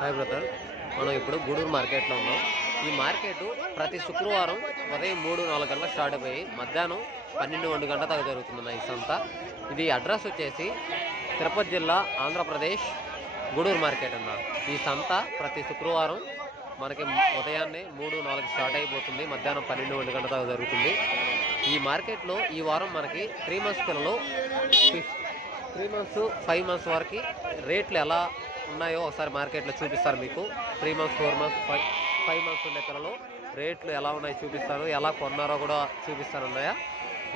Hi brother, మనం ఇప్పుడు గూడూరు మార్కెట్లో ఉన్నాం. ఈ మార్కెట్ ప్రతి శుక్రవారం ఉదయం 3-4 గంటలకు స్టార్ట్ అయిపోయి మధ్యాహ్నం 12-1 గంట దాకా జరుగుతుంది ఈ సంత. ఇది అడ్రస్ వచ్చేసి తిరుపతి జిల్లా, ఆంధ్రప్రదేశ్, గూడూరు మార్కెట్ అన్న. ఈ సంత ప్రతి శుక్రవారం మనకి ఉదయాన్నే 3-4 స్టార్ట్ అయిపోతుంది, మధ్యాహ్నం 12-1 గంట దాకా జరుగుతుంది. ఈ మార్కెట్లో ఈ వారం మనకి 3 మంత్స్ పిల్లలు 3 మంత్స్ 5 మంత్స్ వరకు రేట్లు ఎలా ఉన్నాయో ఒకసారి మార్కెట్లో చూపిస్తారు మీకు. 3 మంత్స్ 4 మంత్స్ 5 మంత్స్ ఉండే పిల్లలు రేట్లు ఎలా ఉన్నాయో చూపిస్తారు, ఎలా కొన్నారో కూడా చూపిస్తారు అన్నయ్య.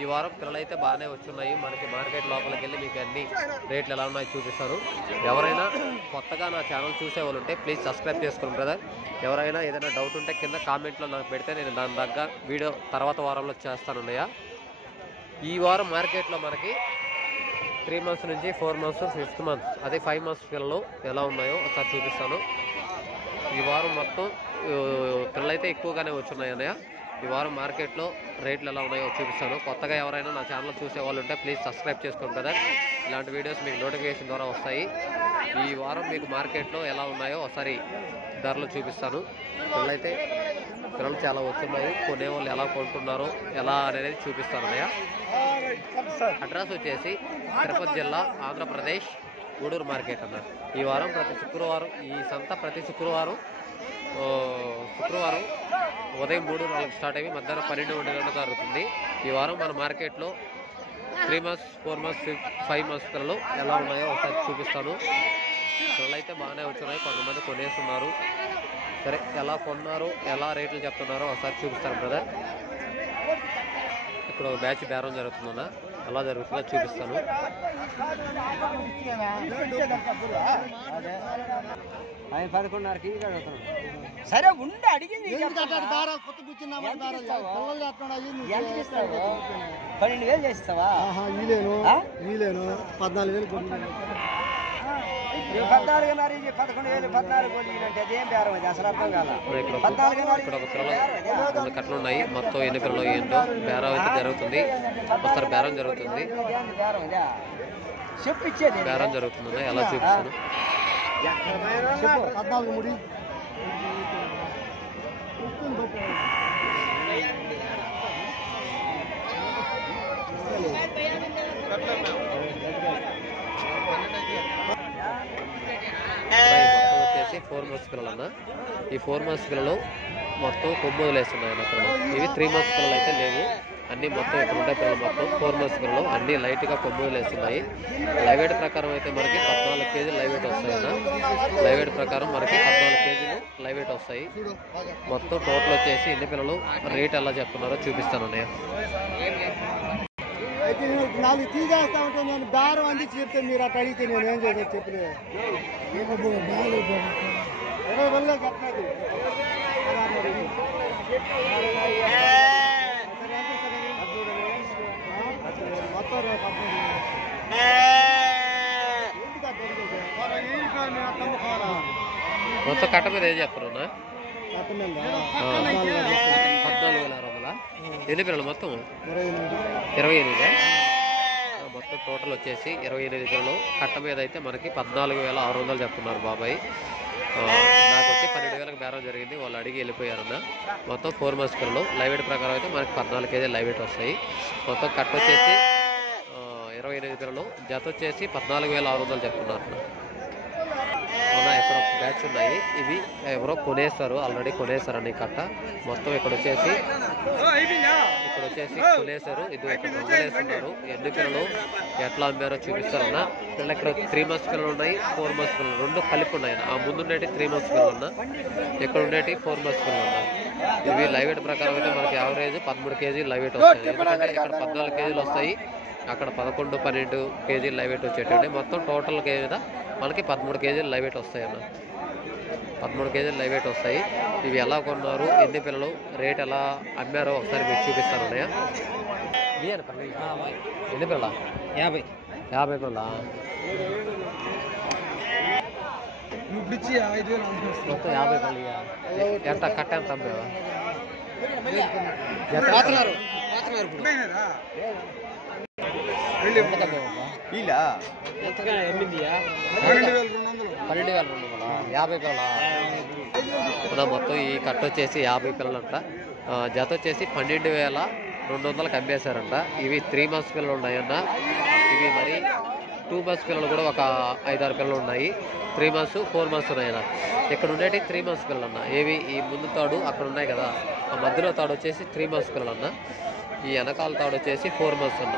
ఈ వారం పిల్లలు అయితే బాగానే వచ్చున్నాయి. మనకి మార్కెట్ లోపలికి వెళ్ళి మీకు అన్ని రేట్లు ఎలా ఉన్నాయో చూపిస్తారు. ఎవరైనా కొత్తగా నా ఛానల్ చూసేవాళ్ళు ఉంటే ప్లీజ్ సబ్స్క్రైబ్ చేసుకోండి బ్రదర్. ఎవరైనా ఏదైనా డౌట్ ఉంటే కింద కామెంట్లో నాకు పెడితే నేను దాని దగ్గర వీడియో తర్వాత వారంలో చేస్తాను అన్నయ్య. ఈ వారం మార్కెట్లో మనకి 3 మంత్స్ నుంచి 4 మంత్స్ 5th మంత్ అదే 5 మంత్స్ పిల్లలు ఎలా ఉన్నాయో ఒకసారి చూపిస్తాను. ఈ వారం మొత్తం పిల్లలు అయితే ఎక్కువగానే వచ్చున్నాయి అన్నయ్య. ఈ వారం మార్కెట్లో రేట్లు ఎలా ఉన్నాయో చూపిస్తాను. కొత్తగా ఎవరైనా నా ఛానల్ చూసే వాళ్ళు ఉంటే ప్లీజ్ సబ్స్క్రైబ్ చేసుకోండి బ్రదర్. ఇలాంటి వీడియోస్ మీకు నోటిఫికేషన్ ద్వారా వస్తాయి. ఈ వారం మీకు మార్కెట్లో ఎలా ఉన్నాయో ఒకసారి ధరలు చూపిస్తాను. పిల్లలు చాలా వస్తున్నాయి, కొనేవాళ్ళు ఎలా కొంటున్నారో ఎలా అనేది చూపిస్తాను అన్నయ్య. అడ్రస్ వచ్చేసి తిరుపతి జిల్లా, ఆంధ్రప్రదేశ్, గూడూరు మార్కెట్ అన్న. ఈ వారం ప్రతి శుక్రవారం ఈ సంత ప్రతి శుక్రవారం ఉదయం 3-4 స్టార్ట్ అయ్యి మధ్యాహ్నం 12-1 గంట జరుగుతుంది. ఈ వారం మన మార్కెట్లో 3 మంత్స్ 4 మంత్స్ 5 మంత్స్ పిల్లలు ఎలా ఉన్నాయో ఒకసారి చూపిస్తాను. పిల్లలు అయితే బాగానే వచ్చున్నాయి, కొంతమంది కొనేస్తున్నారు. సరే, ఎలా కొన్నారు ఎలా రేట్లు చెప్తున్నారో ఒకసారి చూపిస్తాను బ్రదర్. ఇక్కడ ఒక బ్యాచ్ బేరం జరుగుతుందన్నా, ఎలా జరుగుతుందో చూపిస్తాను. సరే ఉండి అడిగింది 12,000 చేస్తావా? 14,500 ఇది 11,000 14,000 అంటే అదేం బేరం అది అసలు అర్థం కాల. 14,500 కట్టలు ఉన్నాయి. మొత్తం ఎన్ని పిల్లలు ఏంటో బేరం అయితే జరుగుతుంది. ఒకసారి బేరం జరుగుతుంది, చెప్పిచ్చేది బేరం జరుగుతుందన్నా ఎలా చూపిస్తాను. 14 వచ్చేసి 4 మంత్స్ పిల్లలు అన్న. ఈ 4 మంత్స్ పిల్లలు మొత్తం కొమ్ములు వేస్తున్నాయి అన్న పిల్లలు. ఇవి 3 మంత్స్ పిల్లలు అయితే లేవు, అన్నీ మొత్తం ఇక్కడ ఉండే పిల్లలు మొత్తం 4 మంత్స్ పిల్లలు అన్నీ లైట్గా కొమ్ములు వేస్తున్నాయి. లైవ్ వెయిట్ ప్రకారం అయితే మనకి 14 కేజీలు లైవ్ వెయిట్ వస్తాయి అన్న. లైవ్ వెయిట్ ప్రకారం మనకి 14 కేజీలు లైవ్ వెయిట్ వస్తాయి. మొత్తం టోటల్ వచ్చేసి ఎన్ని పిల్లలు రేట్ ఎలా చెప్తున్నారో చూపిస్తాను అన్నయ్య. అయితే 4 తీసేస్తా ఉంటే నేను బేరం అందించి చెప్తే మీరు అట్లా అడిగితే నేను ఏం చేసేది చెప్పలేదు. 20,000 చెప్పలేదు. మొత్తం కట్ట మీద ఏం చెప్తున్నా? 14,600. ఎన్ని పిల్లలు మొత్తం? 28. మొత్తం టోటల్ వచ్చేసి 28 పిల్లలు. కట్ట మీద అయితే మనకి 14,600 చెప్తున్నారు బాబాయ్. నాకు వచ్చి 12,000కి బేరం జరిగింది, వాళ్ళు అడిగి వెళ్ళిపోయారన్న. మొత్తం 4 మంత్స్ పిల్లలు లైవ్ వెయిట్ ప్రకారం అయితే మనకి 14 కేజీలు లైవ్ వెయిట్ వస్తాయి. మొత్తం కట్ట వచ్చేసి 28 పిల్లలు, జత వచ్చేసి 14,600 చెప్తున్నారు. ఇక్కడ ఒక బ్యాచ్ ఉన్నాయి, ఇవి ఎవరో కొనేస్తారు, ఆల్రెడీ కొనేస్తారని కట్ట. మొత్తం ఇక్కడ వచ్చేసి కొనేసారు. ఇది ఇక్కడ రంగులేస్తున్నారు. ఎన్ని పిల్లలు ఎట్లా అమ్మారో చూపిస్తారన్న. పిల్లలు ఇక్కడ 3 మంత్స్ పిల్లలు ఉన్నాయి, 4 మంత్స్ పిల్లలు రెండు కలిపి ఉన్నాయి. ఆ ముందు ఉండేటి 3 మంత్స్ పిల్లలు ఉన్నా, ఇక్కడ ఉండేటి 4 మంత్స్ పిల్లలు ఉన్నాయి. ఇవి లైవ్ వెయిట్ ప్రకారం అయితే మనకి యావరేజ్ 13 కేజీలు లైవ్ వెయిట్ వస్తాయి. ఎందుకంటే ఇక్కడ 14 కేజీలు వస్తాయి, అక్కడ 11-12 కేజీలు లైవ్ వెయిట్ వచ్చేటండి. మొత్తం టోటల్ మీద మనకి 13 కేజీలు లైవ్ వెయిట్ వస్తాయి అన్న. 13 కేజీలు లైవ్ వెయిట్ వస్తాయి. ఇవి ఎలా కొన్నారు, ఎన్ని పిల్లలు రేట్ ఎలా అమ్మారో ఒకసారి మీకు చూపిస్తాను అన్నయ్య. ఎన్ని పిల్లల? 50 పిల్లల. మొత్తం 50 పిల్లలు. ఎంత కట్ట ఎంత అమ్మావా? ఇలా 12,200 50 పిల్లల మొత్తం ఈ కట్ట వచ్చేసి 50 పిల్లలంట. జత వచ్చేసి 12,200కి అమ్మేశారంట. ఇవి 3 మంత్స్ పిల్లలు ఉన్నాయన్న. ఇవి మరి 2 మంత్స్ పిల్లలు కూడా ఒక 5-6 పిల్లలు ఉన్నాయి. 3 మంత్స్ 4 మంత్స్ ఉన్నాయన్న. ఇక్కడ ఉండేటి 3 మంత్స్ పిల్లలు అన్న. ఏవి ఈ ముందు తాడు అక్కడ ఉన్నాయి కదా, ఆ మధ్యలో తాడు వచ్చేసి 3 మంత్స్ పిల్లలు అన్న. ఈ వెనకాల తాడు వచ్చేసి 4 మంత్స్ అన్న.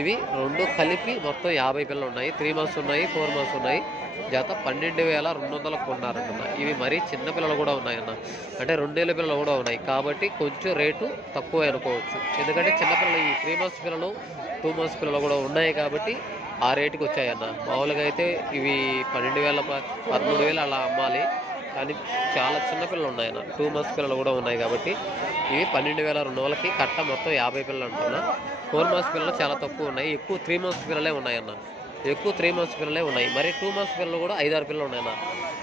ఇవి రెండు కలిపి మొత్తం 50 పిల్లలు ఉన్నాయి. 3 మంత్స్ ఉన్నాయి, 4 మంత్స్ ఉన్నాయి. జత 12,200లకు కొన్నారంటున్నా. ఇవి మరీ చిన్న పిల్లలు కూడా ఉన్నాయన్న. అంటే 2 ఏళ్ళ పిల్లలు కూడా ఉన్నాయి కాబట్టి కొంచెం రేటు తక్కువ అనుకోవచ్చు. ఎందుకంటే చిన్నపిల్లలు ఈ 3 మంత్స్ పిల్లలు 2 మంత్స్ పిల్లలు కూడా ఉన్నాయి కాబట్టి ఆ రేటుకి వచ్చాయన్న. మామూలుగా అయితే ఇవి 12,000 13,000 అలా అమ్మాలి. కానీ చాలా చిన్నపిల్లలు ఉన్నాయన్న. 2 మంత్స్ పిల్లలు కూడా ఉన్నాయి కాబట్టి ఇవి 12,200కి కట్ట మొత్తం 50 పిల్లలు అంటున్నా. 4 మంత్స్ పిల్లలు చాలా తక్కువ ఉన్నాయి. ఎక్కువ 3 మంత్స్ పిల్లలే ఉన్నాయన్న. ఎక్కువ 3 మంత్స్ పిల్లలే ఉన్నాయి. మరి 2 మంత్స్ పిల్లలు కూడా 5-6 పిల్లలు ఉన్నాయన్న.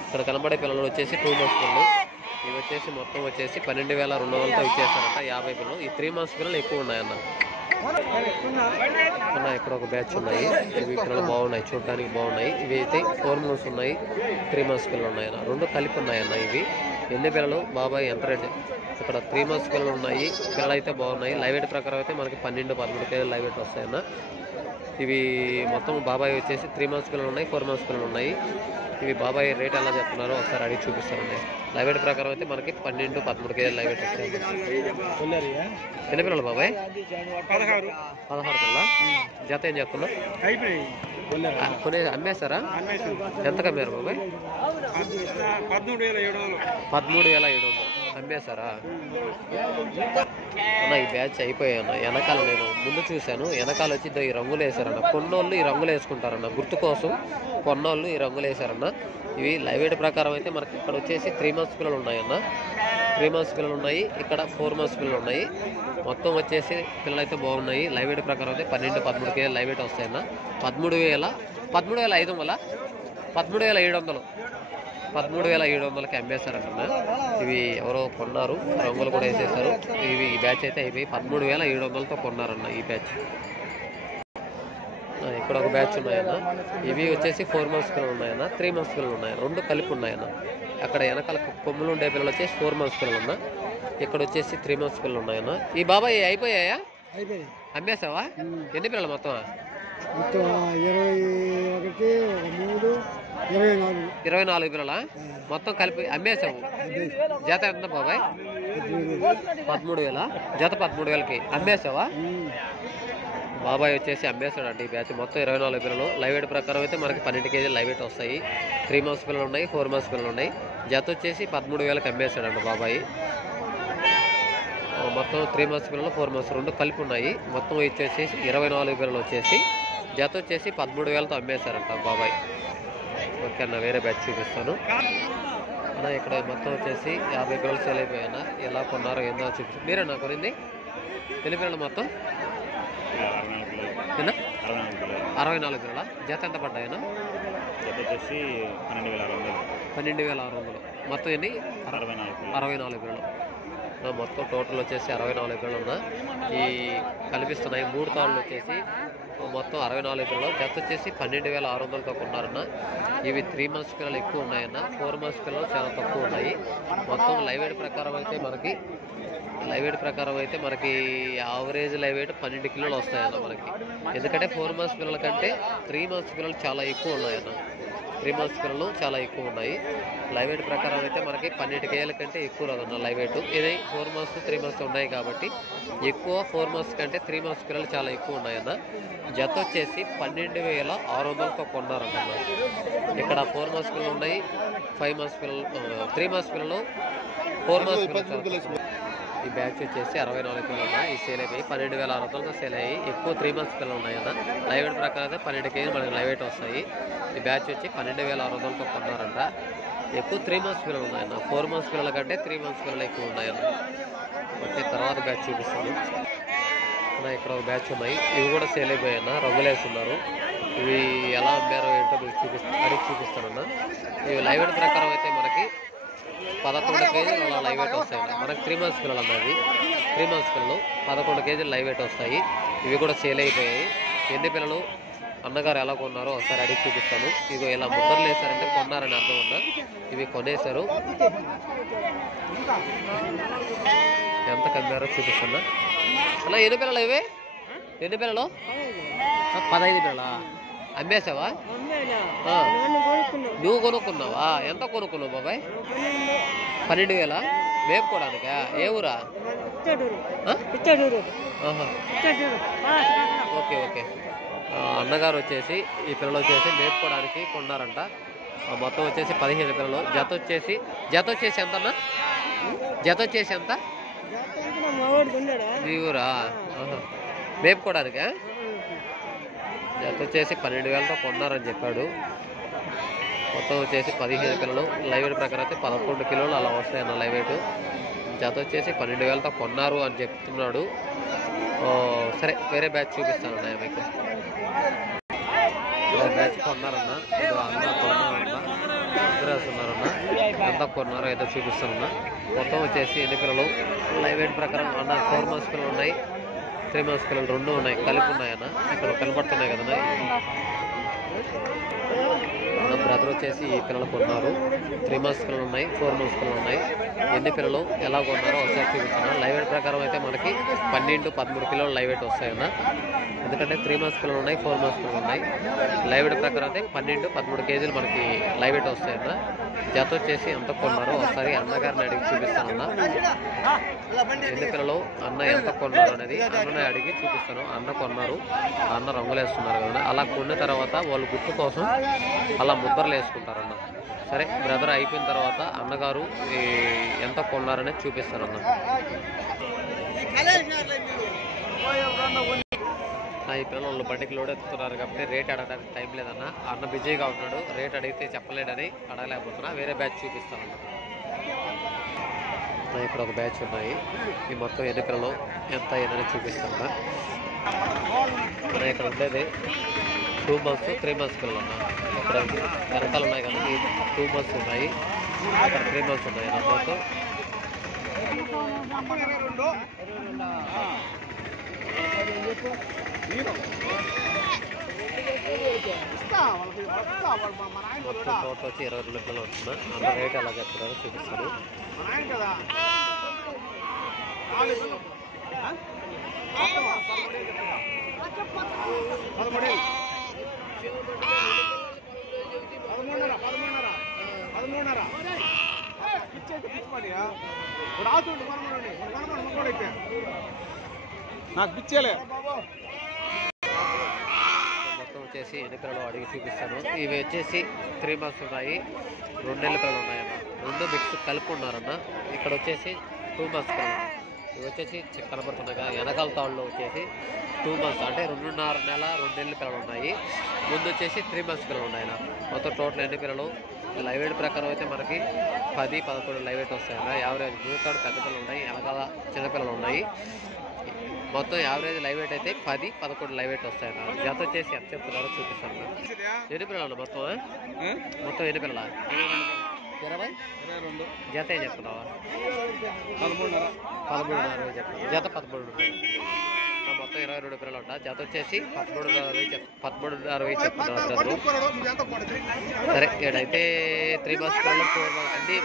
ఇక్కడ కనబడే పిల్లలు వచ్చేసి 2 మంత్స్ పిల్లలు. ఇవి వచ్చేసి మొత్తం వచ్చేసి 12,200తో ఇచ్చేస్తారంట 50 పిల్లలు. ఈ 3 మంత్స్ పిల్లలు ఎక్కువ ఉన్నాయన్న. ఇక్కడ ఒక బ్యాచ్ ఉన్నాయి. ఇవి పిల్లలు బాగున్నాయి, చూడడానికి బాగున్నాయి. ఇవి అయితే 4 మంత్స్ ఉన్నాయి, 3 మంత్స్ పిల్లలు ఉన్నాయన్న. రెండు కలిపి ఉన్నాయన్న. ఇవి ఎన్ని పిల్లలు బాబాయ్ ఎంత రేట్? ఇక్కడ 3 మంత్స్ పిల్లలు ఉన్నాయి. పిల్లలు అయితే బాగున్నాయి. లైవ్ వెయిట్ ప్రకారం అయితే మనకి 12-13 కేజీలు లైవ్ వెయిట్ వస్తాయన్న. ఇవి మొత్తం బాబాయ్ వచ్చేసి 3 మంత్స్ పిల్లలు ఉన్నాయి, 4 మంత్స్ పిల్లలు ఉన్నాయి. ఇవి బాబాయ్ రేట్ ఎలా చెప్తున్నారో ఒకసారి అడిగి చూపిస్తారండి. లైవ్ వెయిట్ ప్రకారం అయితే మనకి 12-13 కేజీలు లైవ్ వెయిట్ వస్తాయి. ఎన్ని పిల్లలు బాబాయ్? 16 పిల్లల. జత ఏం చెప్తున్నా? కొనే అమ్మేస్తారా? ఎంతకు అమ్మారు బాబాయ్? 13,700 అమ్మేశారా? అన్న ఈ బ్యాచ్ అయిపోయాయన్న. వెనకాల నేను ముందు చూశాను, వెనకాల వచ్చి ఈ రంగులు వేసారన్న. కొన్నోళ్ళు ఈ రంగులు వేసుకుంటారన్న, గుర్తు కోసం కొన్నోళ్ళు ఈ రంగులు వేసారన్న. ఇవి లైవ్ వెయిట్ ప్రకారం అయితే మనకి ఇక్కడ వచ్చేసి 3 మంత్స్ పిల్లలు ఉన్నాయన్న. 3 మంత్స్ పిల్లలు ఉన్నాయి. ఇక్కడ 4 మంత్స్ పిల్లలు ఉన్నాయి. మొత్తం వచ్చేసి పిల్లలు అయితే బాగున్నాయి. లైవ్ వెయిట్ ప్రకారం అయితే 12-13 కేజీలు లైవ్ వెయిట్ వస్తాయన్న. 13,500 13,700కి అమ్మేశారంటున్నా. ఇవి ఎవరో కొన్నారు, రంగులు కూడా వేసేసారు. ఇవి ఈ బ్యాచ్ అయితే అయిపోయి 13,700తో కొన్నారన్న ఈ బ్యాచ్. ఇక్కడ ఒక బ్యాచ్ ఉన్నాయన్న. ఇవి వచ్చేసి 4 మంత్స్ పిల్లలు ఉన్నాయన్న, 3 మంత్స్ పిల్లలు ఉన్నాయన్న. రెండు కలిపి ఉన్నాయన్న. అక్కడ వెనకాల కొమ్ములు ఉండే పిల్లలు వచ్చేసి 4 మంత్స్ పిల్లలు ఉన్నా. ఇక్కడ వచ్చేసి 3 మంత్స్ పిల్లలు ఉన్నాయన్న. ఈ బాబాయ్ అయిపోయాయా? అమ్మేసావా? ఎన్ని పిల్లలు మొత్తం? 24 పిల్లల మొత్తం కలిపి అమ్మేసావు. జత ఎంత బాబాయ్? 13,000. జత 13,000కి అమ్మేసావా? బాబాయ్ వచ్చేసి అమ్మేస్తాడంటే ఈ బ్యాచ్ మొత్తం 24 పిల్లలు. లైవ్ వెయిట్ ప్రకారం అయితే మనకి 12 కేజీలు లైవ్ వెయిట్ వస్తాయి. 3 మంత్స్ పిల్లలు ఉన్నాయి, 4 మంత్స్ పిల్లలు ఉన్నాయి. జత వచ్చేసి 13,000కి అమ్మేస్తాడంట బాబాయ్. మొత్తం 3 మంత్స్ పిల్లలు, 4 మంత్స్ రెండు కలిపి ఉన్నాయి. మొత్తం వచ్చేసి 24 పిల్లలు వచ్చేసి జత వచ్చేసి 13,000తో అమ్మేశారంట బాబాయ్. ఓకే అన్న, వేరే బ్యాచ్ చూపిస్తాను అన్న. ఇక్కడ మొత్తం వచ్చేసి 50 పిల్లలు సేల్ అయిపోయాయన్న. ఎలా కొన్నారో ఏందో చూపిస్తాను. మీరేనా కొనింది? ఎన్ని పిల్లలు మొత్తం? 64 పిల్లల. జత ఎంత పడ్డాయన్నా? 12,600. మొత్తం ఎన్ని? 64 పిల్లలు. మొత్తం టోటల్ వచ్చేసి 64 పిల్లలు ఉన్నా. ఈ కనిపిస్తున్నాయి 3 తాళ్ళు వచ్చేసి మొత్తం 64 పిల్లలు. జత వచ్చేసి 12,600తో కొన్నారన్న. ఇవి 3 మంత్స్ పిల్లలు ఎక్కువ ఉన్నాయన్న. 4 మంత్స్ పిల్లలు చాలా తక్కువ ఉన్నాయి. మొత్తం లైవ్ వెయిట్ ప్రకారం అయితే మనకి యావరేజ్ లైవ్ వెయిట్ 12 కిలోలు వస్తాయన్న మనకి. ఎందుకంటే 4 మంత్స్ పిల్లల కంటే 3 మంత్స్ పిల్లలు చాలా ఎక్కువ ఉన్నాయన్న. 3 మంత్స్ పిల్లలు చాలా ఎక్కువ ఉన్నాయి. లైవ్ వెయిట్ ప్రకారం అయితే మనకి 12 కేజీల కంటే ఎక్కువ రాదన్న లైవ్ వెయిట్. ఇది 4 మంత్స్ 3 మంత్స్ ఉన్నాయి కాబట్టి ఎక్కువ. 4 మంత్స్ కంటే 3 మంత్స్ పిల్లలు చాలా ఎక్కువ ఉన్నాయన్న. జత వచ్చేసి 12,600తో కొన్నారన్న. ఇక్కడ 4 మంత్స్ పిల్లలు ఉన్నాయి, 5 మంత్స్ పిల్లలు, 3 మంత్స్ పిల్లలు, 4 మంత్స్ పిల్లలు. ఈ బ్యాచ్ వచ్చేసి 64 పిల్లలు ఉన్నాయి. ఈ సేల్ అయిపోయి 12,600తో సేల్ అయ్యి ఎక్కువ 3 మంత్స్ పిల్లలు ఉన్నాయన్న. లైవ్ వెయిట్ ప్రకారం అయితే 12 కేజీలు మనకి లైవ్ వెయిట్ వస్తాయి. ఈ బ్యాచ్ వచ్చి 12,600తో కొన్నారంట. ఎక్కువ 3 మంత్స్ పిల్లలు ఉన్నాయన్న. 4 మంత్స్ పిల్లల కంటే 3 మంత్స్ పిల్లలు ఎక్కువ ఉన్నాయన్న. ఓకే, తర్వాత బ్యాచ్ చూపిస్తాను అన్న. ఇక్కడ ఒక బ్యాచ్ ఉన్నాయి. ఇవి కూడా సేల్ అయిపోయాయన్న. రంగులేస్తున్నారు. ఇవి ఎలా అమ్మారో ఏంటో మీకు చూపిస్తానన్న. ఇవి లైవ్ వెయిట్ ప్రకారం అయితే మనకి 11 కేజీలు అలా లైవ్ వెయిట్ వస్తాయి. మనకి 3 మంత్స్ పిల్లలు అన్నది. 3 మంత్స్ పిల్లలు 11 కేజీలు లైవ్ వెయిట్ వస్తాయి. ఇవి కూడా సేల్ అయిపోయాయి. ఎన్ని పిల్లలు అన్నగారు ఎలా కొన్నారో ఒకసారి అడిగి చూపిస్తాను. ఇగో ఇలా ముద్దర్లు వేసారంటే కొన్నారని అర్థం ఉందా. ఇవి కొనేశారు, ఎంత కమ్మారో చూపిస్తున్నా. అలా ఎన్ని పిల్లలు ఇవి? ఎన్ని పిల్లలు? 15 పిల్లలా? అమ్మేసావా? నువ్వు కొనుక్కున్నావా? ఎంత కొనుక్కున్నావు బాబాయ్? 12,000 మేపుకోవడానికా? ఏ ఊరా? Okay okay. అన్నగారు వచ్చేసి ఈ పిల్లలు వచ్చేసి మేపుకోవడానికి కొన్నారంట. మొత్తం వచ్చేసి 15 పిల్లలు. జత వచ్చేసి ఎంత అన్న? జత వచ్చేసి ఎంత? మీ ఊరా? మేపుకోవడానికా? జత వచ్చేసి 12,000తో కొన్నారని చెప్పాడు. మొత్తం వచ్చేసి 15 పిల్లలు. లైవ్ వెయిట్ ప్రకారం అయితే 11 కిలోలు అలా వస్తాయన్న లైవ్ వెయిట్. జత వచ్చేసి 12,000తో కొన్నారు అని చెప్తున్నాడు. సరే వేరే బ్యాచ్ చూపిస్తానన్నా మీకు. బ్యాచ్ కొన్నారన్నా, అన్న కొన్నారన్నా, ఇద్దరు వేస్తున్నారన్నా. ఎంత కొన్నారో ఏదో చూపిస్తానన్నా. మొత్తం వచ్చేసి ఎన్ని పిల్లలు? లైవ్ వెయిట్ ప్రకారం అన్న 4 మంత్స్ పిల్లలు ఉన్నాయి, 3 మంత్స్ పిల్లలు 2 ఉన్నాయి, కలిపి ఉన్నాయన్న. ఇక్కడ కనబడుతున్నాయి కదన్నా. మన బ్రదర్ వచ్చేసి ఈ పిల్లలు కొన్నారు. 3 మంత్స్ పిల్లలు ఉన్నాయి, 4 మంత్స్ పిల్లలు ఉన్నాయి. ఎన్ని పిల్లలు ఎలా కొన్నారో ఒకసారి చూపిస్తున్నా. లైవ్ వెయిట్ ప్రకారం అయితే మనకి 12-13 కిలోలు లైవ్ వెయిట్ వస్తాయన్న. ఎందుకంటే 3 మంత్స్ పిల్లలు ఉన్నాయి, 4 మంత్స్ పిల్లలు ఉన్నాయి. లైవ్ వెయిట్ ప్రకారం అయితే 12-13 కేజీలు మనకి లైవ్ వెయిట్ వస్తాయన్న. జత వచ్చేసి ఎంత కొన్నారో ఒకసారి అన్నగారిని అడిగి చూపిస్తానన్న. ఎన్ని పిల్లలు అన్న ఎంత కొన్నారు అనేది అన్నని అడిగి చూపిస్తాను. అన్న కొన్నారు, అన్న రంగులు వేస్తున్నారు కదా. అలా కొన్న తర్వాత వాళ్ళు గుర్తు కోసం అలా ముద్రలు వేసుకుంటారన్న. సరే బ్రదర్ అయిపోయిన తర్వాత అన్నగారు ఎంత కొన్నారనేది చూపిస్తారన్న. ఈ పిల్లలు బండికి లోడ్ ఎత్తుతున్నారు కాబట్టి రేట్ అడగడానికి టైం లేదన్న. అన్న బిజీగా ఉన్నాడు, రేట్ అడిగితే చెప్పలేడని అడగలేకపోతున్నా. వేరే బ్యాచ్ చూపిస్తానన్న. ఇక్కడ ఒక బ్యాచ్ ఉన్నాయి. ఈ మొత్తం ఎన్ని పిల్లలు ఎంత అయిందని చూపిస్తాను. ఇక్కడ ఉండేది 2 మంత్స్ 3 మంత్స్ పిల్లలు అన్న. ఇక్కడ వెనకాల ఉన్నాయి కదా, ఈ 2 మంత్స్ ఉన్నాయి, అక్కడ 3 మంత్స్ ఉన్నాయి అన్న. మొత్తం టోటల్ వచ్చి 22 పిల్లలు ఉంటున్నా. అన్న రేట్ ఎలా చెప్తున్నారో చూపిస్తాను. నాకు పిచ్చేలే. మొత్తం వచ్చేసి ఎన్ని పిల్లలు అడిగి చూపిస్తాను. ఇవి వచ్చేసి 3 మంత్స్ ఉన్నాయి, 2 నెలల పిల్లలు ఉన్నాయన్న. 2 మిక్స్ కలిపి ఉన్నారన్న. ఇక్కడ వచ్చేసి 2 మంత్స్ పిల్లలు. ఇవి వచ్చేసి కనబడుతున్నాయి కదా, వెనకాల తాళ్ళు వచ్చేసి 2 మంత్స్ అంటే 2.5 నెల 2 నెలల పిల్లలు ఉన్నాయి. ముందు వచ్చేసి 3 మంత్స్ పిల్లలు ఉన్నాయన్న. మొత్తం టోటల్ ఎన్ని పిల్లలు? లైవ్ వెయిట్ ప్రకారం అయితే మనకి 10-11 లైవ్ వెయిట్ వస్తాయన్న. యావరేజ్ మూతాడు పెద్ద పిల్లలు ఉన్నాయి, వెనకాల చిన్నపిల్లలు ఉన్నాయి. మొత్తం యావరేజ్ లైవ్ వెయిట్ అయితే 10-11 లైవ్ వెయిట్ వస్తాయన్న. జత వచ్చేసి ఎంత చెప్తున్నారో చూపిస్తాను. ఎన్ని పిల్లలు మొత్తం? మొత్తం ఎన్ని పిల్లల? 20? జత ఏం చెప్తున్నావా? 13.5 చెప్తున్నా. జత 13. మొత్తం 22 పిల్లలు ఉంటా. జత వచ్చేసి 13.60 చెప్తున్నారు. సరే ఇక్కడైతే 3 మంత్స్ పిల్లలు 4 మంత్స్ అన్ని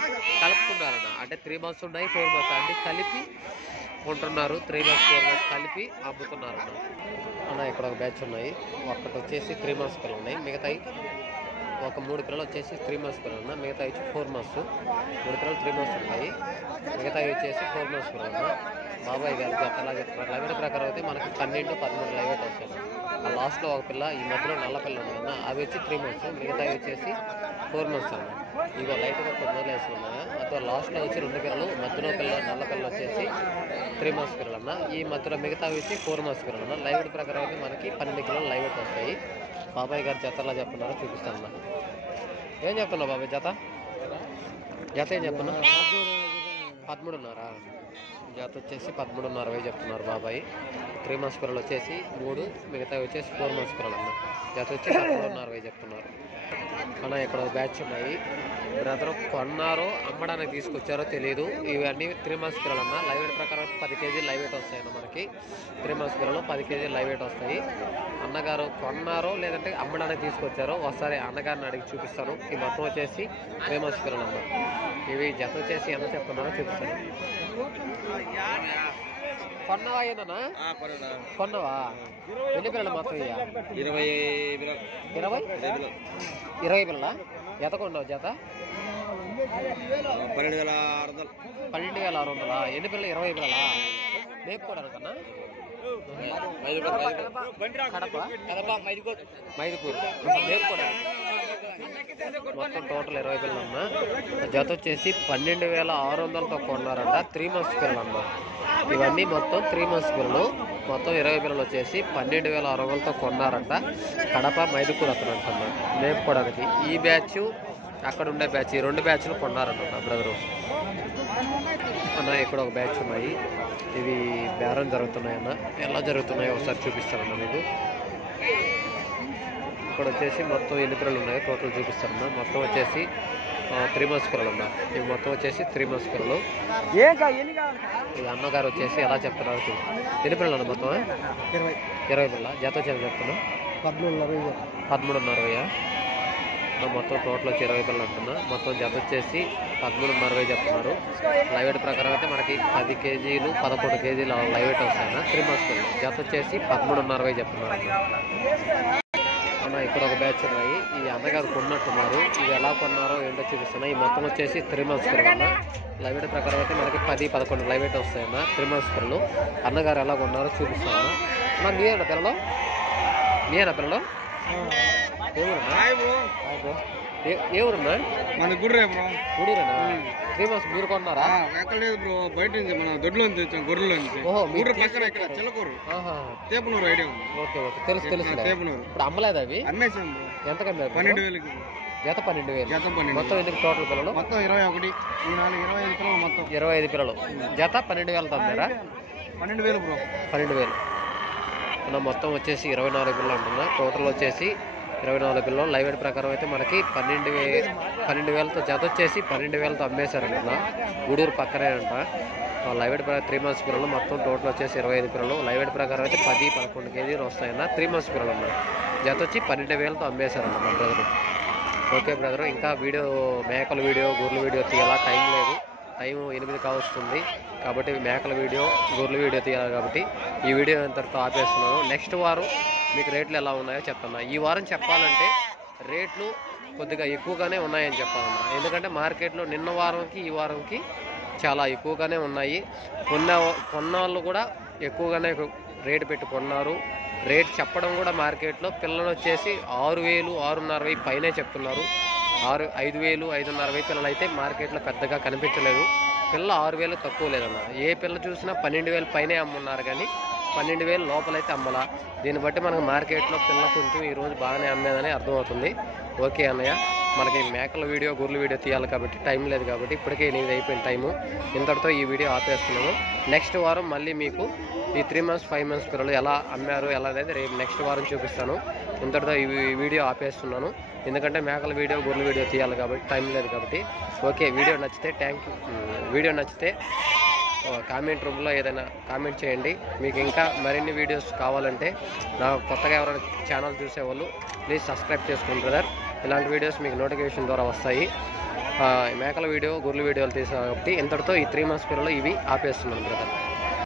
కలుపుతున్నారన్న. అంటే 3 మంత్స్ ఉన్నాయి, 4 మంత్స్ అన్ని కలిపి కొంటున్నారు. 3 మంత్స్ 4 మంత్స్ కలిపి అమ్ముతున్నారు అన్న. ఇక్కడ ఒక బ్యాచ్ ఉన్నాయి. ఒక్కటి వచ్చేసి 3 మంత్స్ పిల్లలు ఉన్నాయి, మిగతాయి ఒక 3 పిల్లలు వచ్చేసి 3 మంత్స్ పిల్లలు ఉన్నాయి, మిగతాయి వచ్చి 4 మంత్స్. 3 పిల్లలు 3 మంత్స్ ఉన్నాయి, మిగతాయి వచ్చేసి 4 మంత్స్ పిల్లలు ఉన్నాయి. బాబాయ్ గారు అలా చెప్తున్నారు. లైవ్ వెయిట్ ప్రకారం అయితే మనకి 12-13 లైవ్ వెయిట్ వస్తాయి. ఆ లాస్ట్లో ఒక పిల్ల, ఈ మధ్యలో నల్ల పిల్ల ఉందన్న, అవి వచ్చి 3 మంత్స్, మిగతాయి వచ్చేసి 4 మంత్స్ అన్న. ఇగో లైట్గా కొన్ని వేస్తున్నాయా. అతో లాస్ట్లో వచ్చి 2 పిల్లలు, మధ్యలో పిల్ల నల్ల పిల్ల వచ్చేసి 3 మంత్స్ పిల్లలు అన్న. ఈ మధ్యలో మిగతావి వచ్చి 4 మంత్స్ పిల్లలు అన్న. లైవ్ వెయిట్ ప్రకారం అయితే మనకి 12 కిలోలు లైవ్ వెయిట్ వస్తాయి. బాబాయ్ గారు జత ఎలా చెప్తున్నారో చూపిస్తాను. ఏం చెప్తున్నావు బాబాయ్? జత ఏం చెప్తున్నా? 13.5. జత వచ్చేసి 13.60 చెప్తున్నారు బాబాయ్. 3 మంత్స్ పిల్లలు వచ్చేసి 3, మిగతా వచ్చేసి 4 మంత్స్ పిల్లలు అన్న. జత వచ్చి 13.60 చెప్తున్నారు అన్న. ఇక్కడ బ్యాచ్ ఉన్నాయి. బ్రదర్ కొన్నారో అమ్మడానికి తీసుకొచ్చారో తెలియదు. ఇవన్నీ 3 months పిల్లలు అన్న. లైవ్ వెయిట్ ప్రకారం 10 కేజీలు లైవ్ వెయిట్ వస్తాయన్న మనకి. 3 months పిల్లలు 10 కేజీలు లైవ్ వెయిట్ వస్తాయి. అన్నగారు కొన్నారో లేదంటే అమ్మడానికి తీసుకొచ్చారో ఒకసారి అన్నగారిని అడిగి చూపిస్తాను. ఈ మొత్తం వచ్చేసి 3 months పిల్లలు అన్న. ఇవి జత వచ్చేసి ఎంత చెప్తున్నారో చూపిస్తాను. కొన్నవా ఏనా? కొన్నవా? ఎన్ని పిల్లలు మొత్తం? 20 పిల్లల జత కొన్నావు? జత 12,600. ఎన్ని పిల్లలు? 20 పిల్లలా? మేపుకోవడానికన్నా? కడప మైదుకూరు మేపుకోవడానికి. మొత్తం టోటల్ 20 పిల్లలు అన్న. జత వచ్చేసి 12,600తో కొన్నారంట. 3 months పిల్లలు అన్న. ఇవన్నీ మొత్తం 3 months పిల్లలు. మొత్తం 20 పిల్లలు వచ్చేసి 12,600తో కొన్నారంట. కడప మైదుకూరు అతను అంటున్నా మేపుకోవడానికి. ఈ బ్యాచ్ అక్కడ ఉండే బ్యాచ్, ఈ 2 బ్యాచ్లు కొన్నారంట బ్రదరు అన్న. ఇక్కడ ఒక బ్యాచ్ ఉన్నాయి. ఇవి బేరం జరుగుతున్నాయన్న. ఎలా జరుగుతున్నాయో ఒకసారి చూపిస్తారన్న మీకు. ఇక్కడ వచ్చేసి మొత్తం ఎన్ని పిల్లలు ఉన్నాయో టోటల్ చూపిస్తారన్న. మొత్తం వచ్చేసి 3 months పిల్లలు అన్న. ఇవి మొత్తం వచ్చేసి 3 months పిల్లలు. ఈ అన్నగారు వచ్చేసి ఎలా చెప్తున్నారు? ఎన్ని పిల్లలు అన్న? మొత్తం 20 పిల్లల. జత వచ్చేసి చెప్తున్నా 13,60. మొత్తం టోటల్ వచ్చి 20 పిల్లలు అంటున్నా. మొత్తం జత వచ్చేసి 13,60 చెప్తున్నారు. లైవ్ వెయిట్ ప్రకారం అయితే మనకి 10 కేజీలు 11 కేజీలు లైవ్ వెయిట్ వస్తాయన్న. 3 months పిల్లలు. జత వచ్చేసి 13,60 చెప్తున్నారు అన్న. ఇక్కడ ఒక బ్యాచ్ ఉన్నాయి. ఈ అన్నగారు కొన్నట్టున్నారు. ఇవి ఎలా కొన్నారో ఏంటో చూపిస్తున్నా. ఈ మొత్తం వచ్చేసి 3 months పిల్లలు అన్న. లైవ్ వెయిట్ ప్రకారం అయితే మనకి 10-11 లైవ్ వెయిట్ వస్తాయన్న. 3 months పిల్లలు. అన్నగారు ఎలా కొన్నారో చూపిస్తాను అన్న. మీరేనా పిల్లలు? ఏ ఊరన్నా? మన గుడ్రే బ్రో. గుడూరేనా? 3 months మీరు కొన్నారా? ఎక్కడ లేదు బ్రో, బయట నుంచి మన దొడ్లో నుంచి తెచ్చాం, గొర్రెల నుంచి. ఓహో, గుడ్ర పక్కన ఇక్కడ చిల్లకూరు తేపనూరు ఐడియా ఉంది. ఓకే తెలుసు. తేపనూరు ఇప్పుడు అమ్మలేదు అవి? అమ్మేసాం బ్రో. ఎంత కమ్మారు? 12,000. జత 12,000. జత 12,000. మొత్తం ఎన్ని టోటల్ పిల్లలు? మొత్తం 21. ఈ 25 పిల్లలు మొత్తం 25 పిల్లలు. జత 12,000 అమ్మారా? 12,000 బ్రో. 12,000 అన్న. మొత్తం వచ్చేసి 24 పిల్లలు అంటున్నా. టోటల్ వచ్చేసి 24 పిల్లలు. లైవ్ వెయిట్ ప్రకారం అయితే మనకి 12,000తో జత వచ్చేసి 12,000తో అమ్మేశారంటున్నా. గూడూరు పక్కనే అంట. లైవ్ వెయిట్ 3 months పిల్లలు. మొత్తం టోటల్ వచ్చేసి 25 పిల్లలు. లైవ్ వెయిట్ ప్రకారం అయితే 10-11 కేజీలు వస్తాయన్న. 3 months పిల్లలు అన్నారు. జత వచ్చి 12,000తో అమ్మేశారన్న మన బ్రదరు. ఓకే బ్రదరు, ఇంకా వీడియో మేకల వీడియో గొర్రెల వీడియో తీయాలా? టైం లేదు. టైం 8 కావస్తుంది కాబట్టి మేకల వీడియో గొర్రెల వీడియో తీయాలి కాబట్టి ఈ వీడియో ఇంతటితో ఆపేస్తున్నాను. నెక్స్ట్ వారం మీకు రేట్లు ఎలా ఉన్నాయో చెప్తున్నా. ఈ వారం చెప్పాలంటే రేట్లు కొద్దిగా ఎక్కువగానే ఉన్నాయని చెప్పాలన్నా. ఎందుకంటే మార్కెట్లో నిన్న వారంకి ఈ వారంకి చాలా ఎక్కువగానే ఉన్నాయి. కొన్నాళ్ళు కూడా ఎక్కువగానే రేటు పెట్టి కొన్నారు. రేట్ చెప్పడం కూడా మార్కెట్లో పిల్లలు వచ్చేసి 6,000 6,500 పైనే చెప్తున్నారు. 5,000 5,500 పిల్లలు అయితే మార్కెట్లో పెద్దగా కనిపించలేదు. పిల్ల 6,000 తక్కువ లేదన్న. ఏ పిల్ల చూసినా 12,000 పైనే అమ్మున్నారు కానీ 12,000 లోపలైతే అమ్మలా. దీన్ని బట్టి మనకు మార్కెట్లో పిల్ల కొంచెం ఈరోజు బాగానే అమ్మేదని అర్థమవుతుంది. ఓకే అన్నయ్య, మనకి మేకల వీడియో గొర్రెల వీడియో తీయాలి కాబట్టి టైం లేదు కాబట్టి ఇప్పటికే 8 అయిపోయిన టైము. ఇంతటితో ఈ వీడియో ఆపేస్తున్నాము. నెక్స్ట్ వారం మళ్ళీ మీకు ఈ 3 months 5 months పిల్లలు ఎలా అమ్మారు ఎలా అనేది రేపు నెక్స్ట్ వారం చూపిస్తాను. ఇంతటితో ఈ వీడియో ఆపేస్తున్నాను. ఎందుకంటే మేకల వీడియో గొర్రెల వీడియో తీయాలి కాబట్టి టైం లేదు కాబట్టి. ఓకే, వీడియో నచ్చితే వీడియో నచ్చితే కామెంట్ రూమ్లో ఏదైనా కామెంట్ చేయండి. మీకు ఇంకా మరిన్ని వీడియోస్ కావాలంటే నా కొత్తగా ఎవరైనా ఛానల్ చూసేవాళ్ళు ప్లీజ్ సబ్స్క్రైబ్ చేసుకోండి బ్రదర్. ఇలాంటి వీడియోస్ మీకు నోటిఫికేషన్ ద్వారా వస్తాయి. మేకల వీడియో గొర్రెల వీడియోలు తీసాను కాబట్టి ఇంతటితో ఈ 3 months పిల్లలు ఇవి ఆపేస్తున్నాను బ్రదర్.